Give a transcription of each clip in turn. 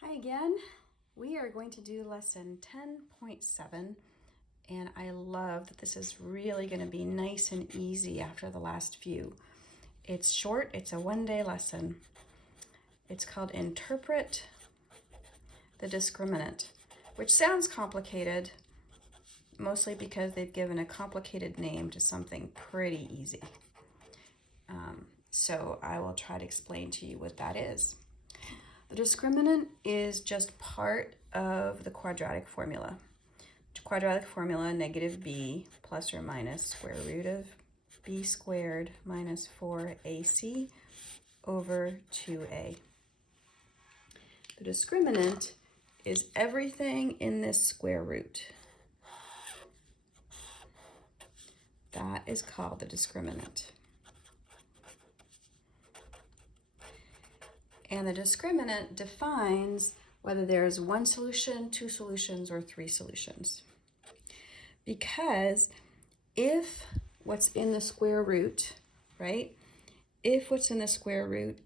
Hi again. We are going to do lesson 10.7, and I love that this is really going to be nice and easy after the last few. It's short, it's a one-day lesson. It's called Interpret the Discriminant, which sounds complicated, mostly because they've given a complicated name to something pretty easy. So I will try to explain to you what that is. The discriminant is just part of the quadratic formula. Quadratic formula, negative b plus or minus square root of b squared minus 4ac over 2a. The discriminant is everything in this square root. That is called the discriminant. And the discriminant defines whether there's one solution, two solutions, or three solutions. Because if what's in the square root, right? If what's in the square root,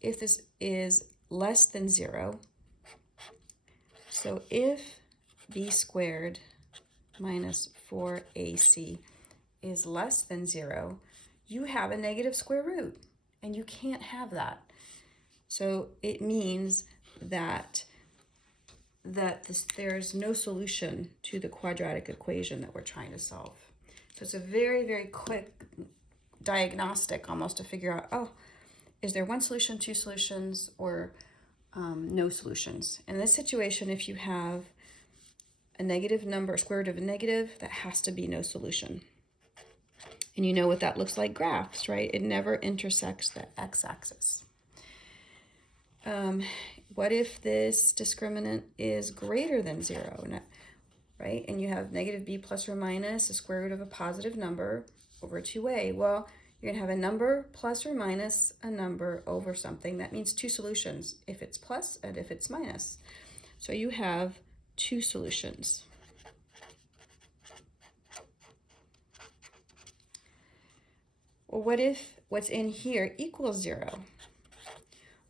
if this is less than 0, so if b squared minus 4ac is less than 0, you have a negative square root, and you can't have that. So it means that there's no solution to the quadratic equation that we're trying to solve. So it's a very, very quick diagnostic almost to figure out, oh, is there one solution, two solutions, or no solutions? In this situation, if you have a negative number, square root of a negative, that has to be no solution. And you know what that looks like graphs, right? It never intersects the x-axis. What if this discriminant is greater than 0, right? And you have negative b plus or minus the square root of a positive number over 2a. Well, you're going to have a number plus or minus a number over something. That means two solutions, if it's plus and if it's minus. So you have two solutions. Well, what if what's in here equals 0?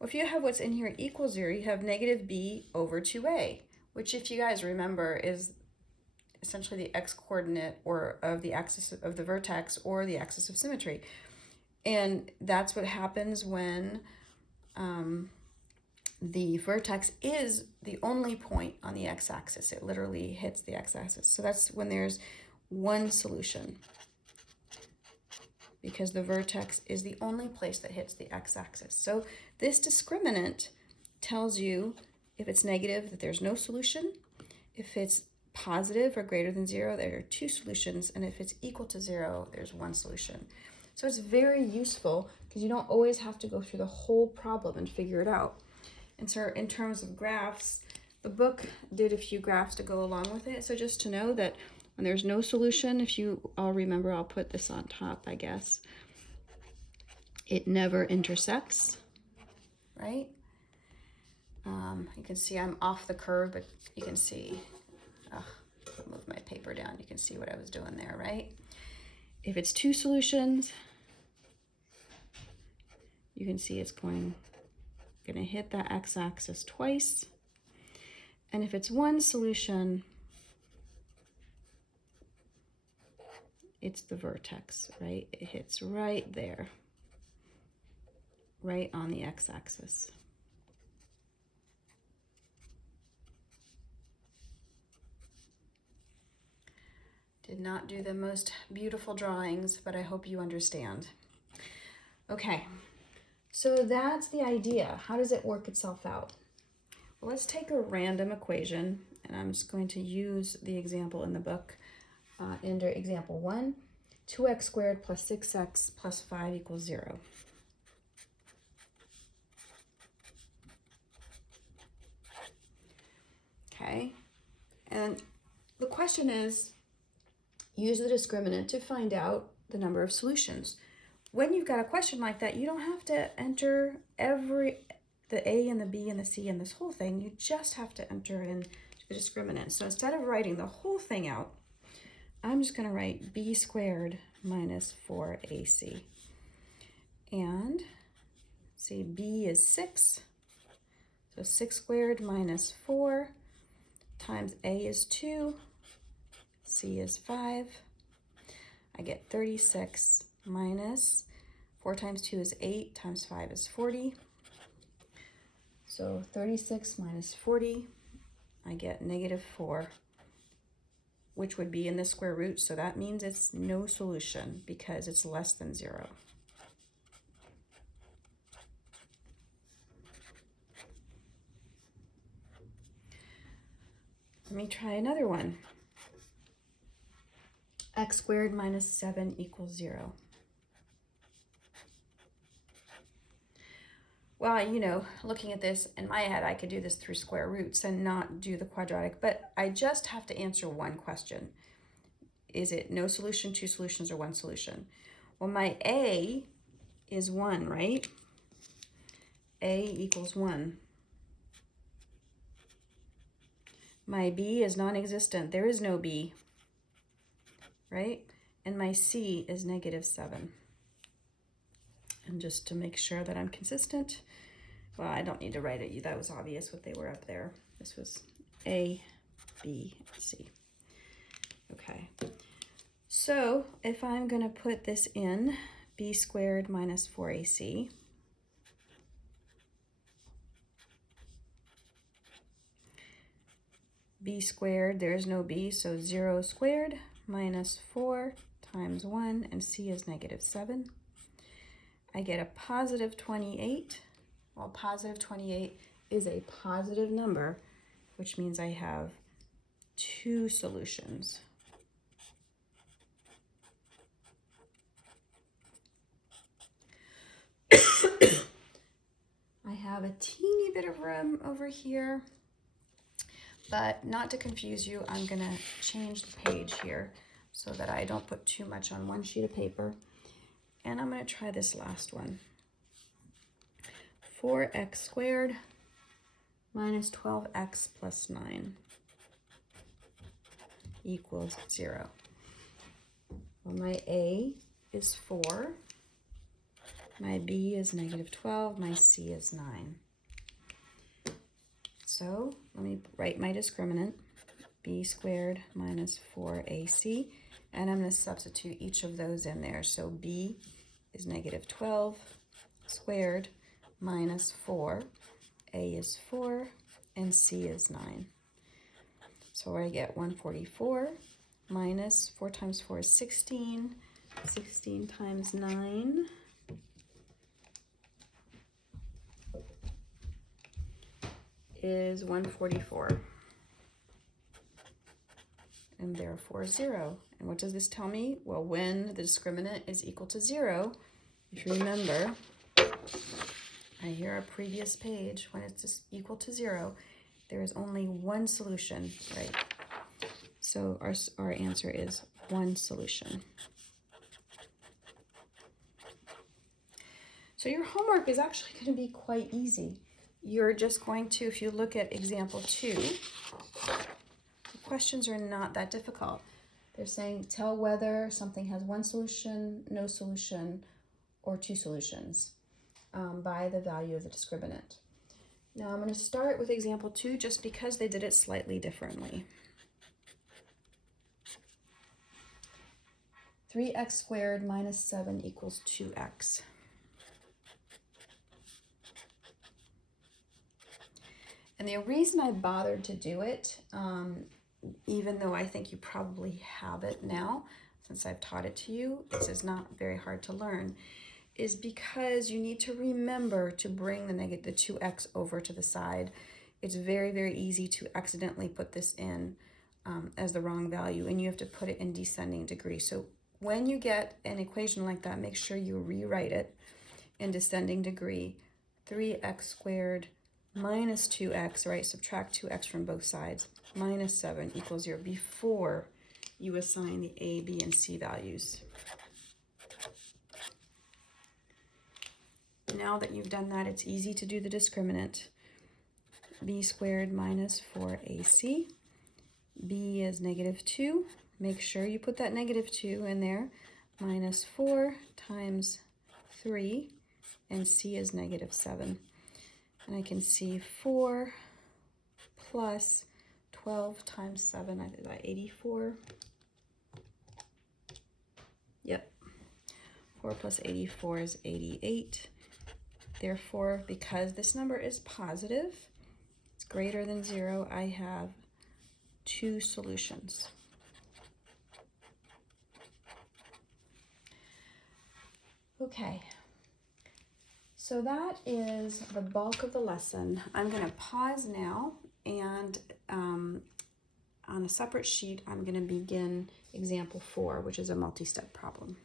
Well, if you have what's in here equals 0, you have negative b over 2a, which, if you guys remember, is essentially the x-coordinate or of the axis of the vertex or the axis of symmetry. And that's what happens when the vertex is the only point on the x-axis. It literally hits the x-axis. So that's when there's one solution, because the vertex is the only place that hits the x-axis. So this discriminant tells you if it's negative that there's no solution, if it's positive or greater than 0, there are two solutions, and if it's equal to 0, there's one solution. So it's very useful because you don't always have to go through the whole problem and figure it out. And so in terms of graphs, the book did a few graphs to go along with it. So just to know that when there's no solution, if you all remember, I'll put this on top, I guess. It never intersects, right? You can see I'm off the curve, but you can see, I'll move my paper down. You can see what I was doing there, right? If it's two solutions, you can see it's gonna hit that x-axis twice. And if it's one solution, it's the vertex, right? It hits right there, right on the x-axis. Did not do the most beautiful drawings, but I hope you understand. Okay, so that's the idea. How does it work itself out? Well, let's take a random equation, and I'm just going to use the example in the book. Under example 1, 2x squared plus 6x plus 5 equals 0. Okay, and the question is, use the discriminant to find out the number of solutions. When you've got a question like that, you don't have to enter the a and the b and the c and this whole thing. You just have to enter in the discriminant. So instead of writing the whole thing out, I'm just going to write b squared minus 4ac. And see, b is 6. So 6 squared minus 4 times A is 2, C is 5. I get 36 minus 4 times 2 is 8, times 5 is 40. So 36 minus 40, I get negative 4, which would be in the square root. So that means it's no solution because it's less than 0. Let me try another one. X squared minus 7 equals 0. Well, you know, looking at this in my head, I could do this through square roots and not do the quadratic, but I just have to answer one question. Is it no solution, 2 solutions, or 1 solution? Well, my A is 1, right? A equals 1. My B is non-existent. There is no B, right? And my C is negative 7. And just to make sure that I'm consistent, well, I don't need to write it. That was obvious what they were up there. This was A, B, C. Okay. So if I'm going to put this in, B squared minus 4AC, B squared, there's no B, so 0 squared minus 4 times 1, and C is negative 7. I get a positive 28. Well, positive 28 is a positive number, which means I have 2 solutions. I have a teeny bit of room over here, but not to confuse you, I'm gonna change the page here so that I don't put too much on one sheet of paper. And I'm gonna try this last one. 4x squared minus 12x plus 9 equals 0. Well, my A is 4, my B is negative 12, my C is 9. So let me write my discriminant, B squared minus 4AC, and I'm going to substitute each of those in there. So B is negative 12 squared minus 4, A is 4, and C is 9. So I get 144 minus 4 times 4 is 16, 16 times 9 is 144, and therefore 0. And what does this tell me? Well, when the discriminant is equal to 0, if you remember, I hear a previous page, when it's just equal to 0, there is only one solution, right? So our answer is 1 solution. So your homework is actually going to be quite easy. You're just going to, if you look at example 2, the questions are not that difficult. They're saying tell whether something has 1 solution, no solution, or 2 solutions by the value of the discriminant. Now I'm going to start with example 2 just because they did it slightly differently. 3x squared minus 7 equals 2x. And the reason I bothered to do it, even though I think you probably have it now, since I've taught it to you, this is not very hard to learn, is because you need to remember to bring the 2x over to the side. It's very, very easy to accidentally put this in as the wrong value, and you have to put it in descending degree. So when you get an equation like that, make sure you rewrite it in descending degree. 3x squared minus 2x, right? Subtract 2x from both sides, minus 7 equals 0 before you assign the A, B, and C values. Now that you've done that, it's easy to do the discriminant. B squared minus 4AC. B is negative 2. Make sure you put that negative 2 in there. Minus 4 times 3, and C is negative 7. And I can see 4 plus 12 times 7, I did that 84. Yep. 4 plus 84 is 88. Therefore, because this number is positive, it's greater than 0, I have 2 solutions. Okay, so that is the bulk of the lesson. I'm going to pause now, and on a separate sheet, I'm going to begin example 4, which is a multi-step problem.